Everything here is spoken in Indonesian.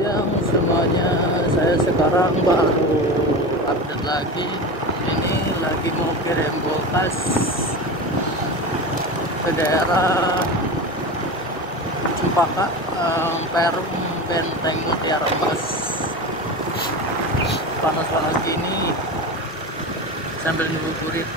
siang semuanya. Saya sekarang baru update lagi. Ini lagi mau kirim kulkas ke daerah Cempaka, Perum, Benteng Mutiara Emas. Panas-panas gini sambil nunggu kurir.